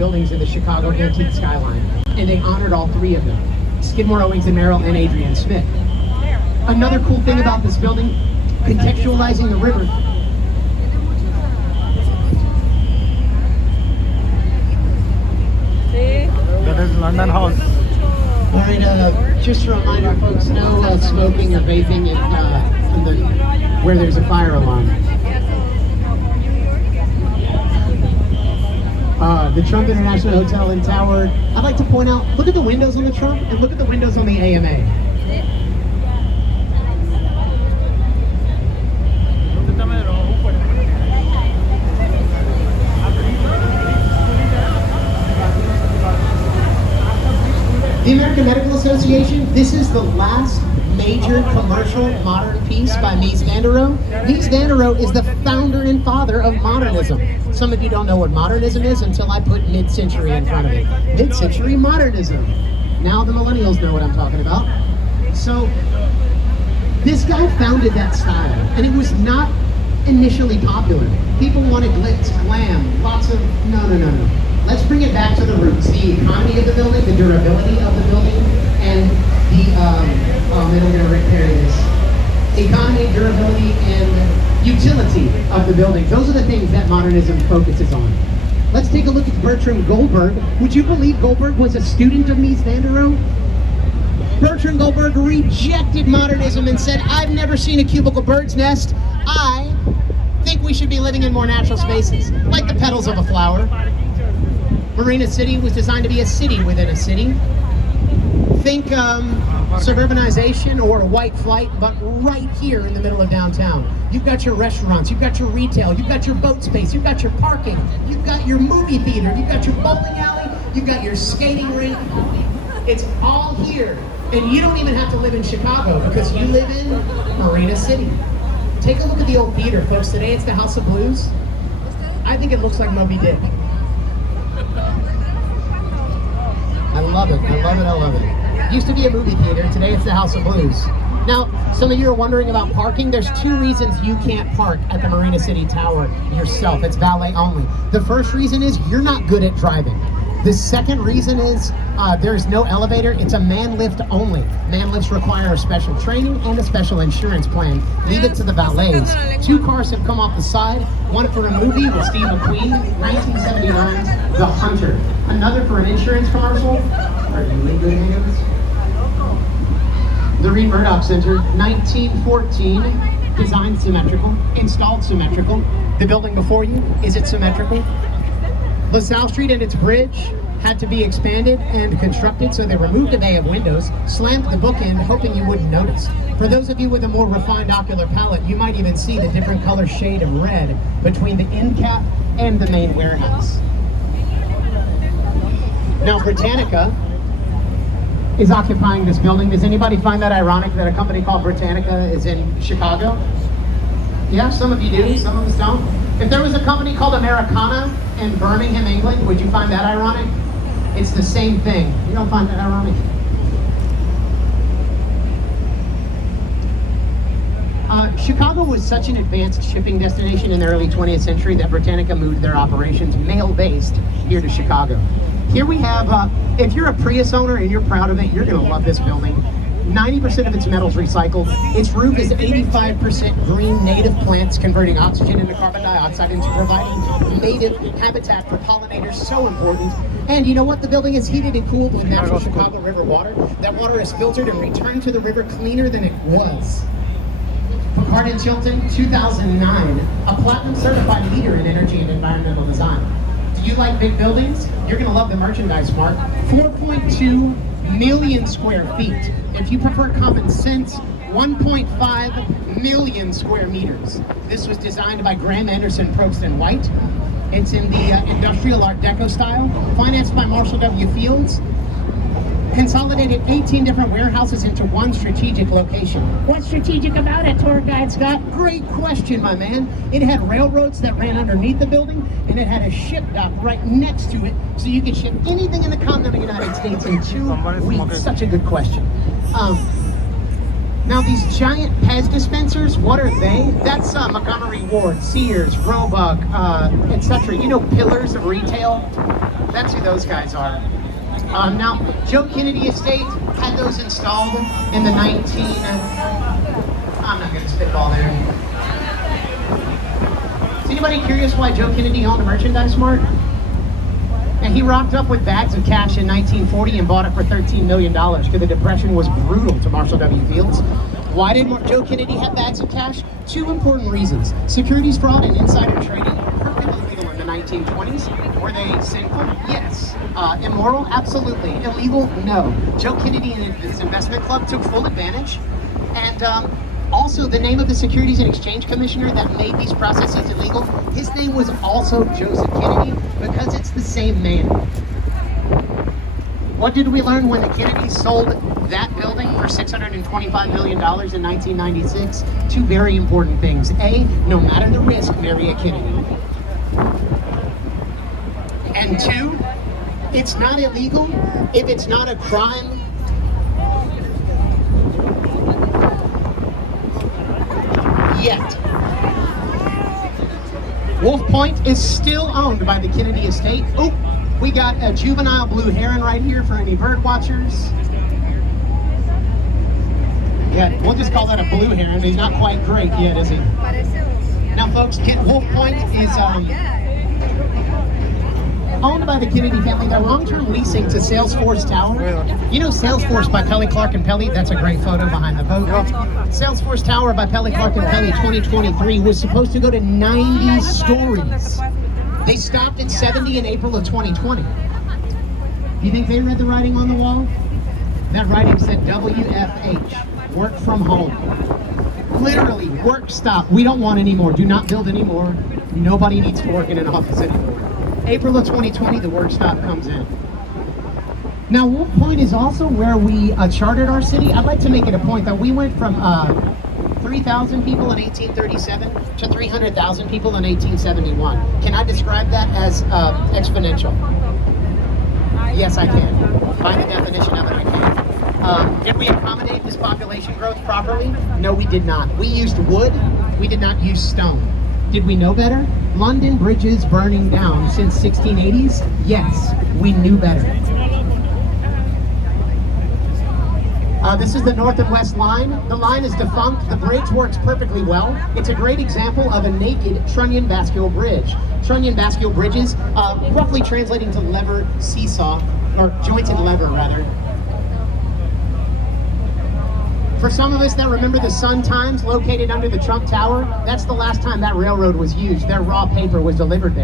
buildings in the Chicago antique skyline, and they honored all three of them: Skidmore, Owings and Merrill, and Adrian Smith. Another cool thing about this building, contextualizing the river. That is London House. All right, just to remind our folks, no smoking or vaping where there's a fire alarm. The Trump International Hotel and Tower. I'd like to point out, look at the windows on the Trump and look at the windows on the AMA. The American Medical Association, this is the last major commercial modern piece by Mies van der Rohe. Mies van der Rohe is the founder and father of modernism. Some of you don't know what modernism is until I put mid-century in front of it. Mid-century modernism. Now the millennials know what I'm talking about. So, this guy founded that style, and it was not initially popular. People wanted glitz, glam, lots of, no. Let's bring it back to the roots. The economy of the building, the durability of the building, and the, I'm gonna repair this. Economy, durability, and utility of the building. Those are the things that modernism focuses on. Let's take a look at Bertram Goldberg. Would you believe Goldberg was a student of Mies van der Rohe? Bertram Goldberg rejected modernism and said, I've never seen a cubicle bird's nest. I think we should be living in more natural spaces, like the petals of a flower. Marina City was designed to be a city within a city. Think suburbanization or white flight, but right here in the middle of downtown. You've got your restaurants, you've got your retail, you've got your boat space, you've got your parking, you've got your movie theater, you've got your bowling alley, you've got your skating rink. It's all here. And you don't even have to live in Chicago because you live in Marina City. Take a look at the old theater, folks. Today it's the House of Blues. I think it looks like Moby Dick. I love it. Used to be a movie theater, today it's the House of Blues. Now, some of you are wondering about parking. There's two reasons you can't park at the Marina City Tower yourself. It's valet only. The first reason is you're not good at driving. The second reason is there's no elevator. It's a man lift only. Man lifts require a special training and a special insurance plan. Leave it to the valets. 2 cars have come off the side. One for a movie with Steve McQueen, 1979's The Hunter. Another for an insurance commercial. Are you in good hands? The Reed Murdoch Center, 1914. Designed symmetrical, installed symmetrical. The building before you, is it symmetrical? LaSalle Street and its bridge had to be expanded and constructed, so they removed a bay of windows, slammed the bookend, hoping you wouldn't notice. For those of you with a more refined ocular palette, you might even see the different color shade of red between the end cap and the main warehouse. Now, Britannica is occupying this building. Does anybody find that ironic that a company called Britannica is in Chicago? Yeah, some of you do, some of us don't. If there was a company called Americana in Birmingham, England, would you find that ironic? It's the same thing. You don't find that ironic? Chicago was such an advanced shipping destination in the early 20th century that Britannica moved their operations mail-based here to Chicago. Here we have, if you're a Prius owner and you're proud of it, you're gonna love this building. 90% of its metal's recycled. Its roof is 85% green native plants, converting oxygen into carbon dioxide into providing native habitat for pollinators, so important. And you know what? The building is heated and cooled with natural Chicago River water. That water is filtered and returned to the river cleaner than it was. Picard and Chilton, 2009, a platinum certified leader in energy and environmental design. Do you like big buildings? You're gonna love the merchandise mark. 4.2 million square feet. If you prefer common sense, 1.5 million square meters. This was designed by Graham Anderson, Probst & White. It's in the industrial Art Deco style, financed by Marshall W. Fields. Consolidated 18 different warehouses into one strategic location. What's strategic about it, tour guide Scott? Great question, my man. It had railroads that ran underneath the building, and it had a ship dock right next to it, so you could ship anything in the continental United States in 2 weeks. Such a good question. Now these giant Pez dispensers, what are they? That's Montgomery Ward, Sears, Roebuck, etc. You know, pillars of retail? That's who those guys are. Now, Joe Kennedy Estate had those installed in the I'm not going to spitball there. Is anybody curious why Joe Kennedy owned a Merchandise Mart? And he rocked up with bags of cash in 1940 and bought it for $13 million because the Depression was brutal to Marshall W. Fields. Why did Joe Kennedy have bags of cash? Two important reasons. Securities fraud and insider trading, perfectly legal in the 1920s. Were they sinful? Yes. Immoral? Absolutely. Illegal? No. Joe Kennedy and his investment club took full advantage. And also, the name of the Securities and Exchange Commissioner that made these processes illegal, his name was also Joseph Kennedy because it's the same man. What did we learn when the Kennedys sold that building for $625 million in 1996? Two very important things. A, no matter the risk, marry a Kennedy. And two, it's not illegal if it's not a crime. Yet. Wolf Point is still owned by the Kennedy Estate. Oh, we got a juvenile blue heron right here for any bird watchers. Yeah, we'll just call that a blue heron. He's not quite great yet, is he? Now, folks, Wolf Point is owned by the Kennedy family. They're long-term leasing to Salesforce Tower. You know Salesforce by Pelly, Clark, and Pelly? That's a great photo behind the boat. Salesforce Tower by Pelly, Clark, and Pelly 2023 was supposed to go to 90 stories. They stopped at 70 in April of 2020. You think they read the writing on the wall? That writing said WFH, work from home. Literally, work stop. We don't want any more. Do not build anymore. Nobody needs to work in an office anymore. April of 2020, the work stop comes in. Now, Wolf Point is also where we chartered our city. I'd like to make it a point that we went from 3,000 people in 1837 to 300,000 people in 1871. Can I describe that as exponential? Yes, I can. By the definition of it, I can. Did we accommodate this population growth properly? No, we did not. We used wood. We did not use stone. Did we know better? London bridges burning down since 1680s? Yes, we knew better. This is the North and West line. The line is defunct. The bridge works perfectly well. It's a great example of a naked trunnion bascule bridge. Trunnion bascule bridges, roughly translating to lever seesaw, or jointed lever rather. For some of us that remember the Sun Times located under the Trump Tower, that's the last time that railroad was used. Their raw paper was delivered there.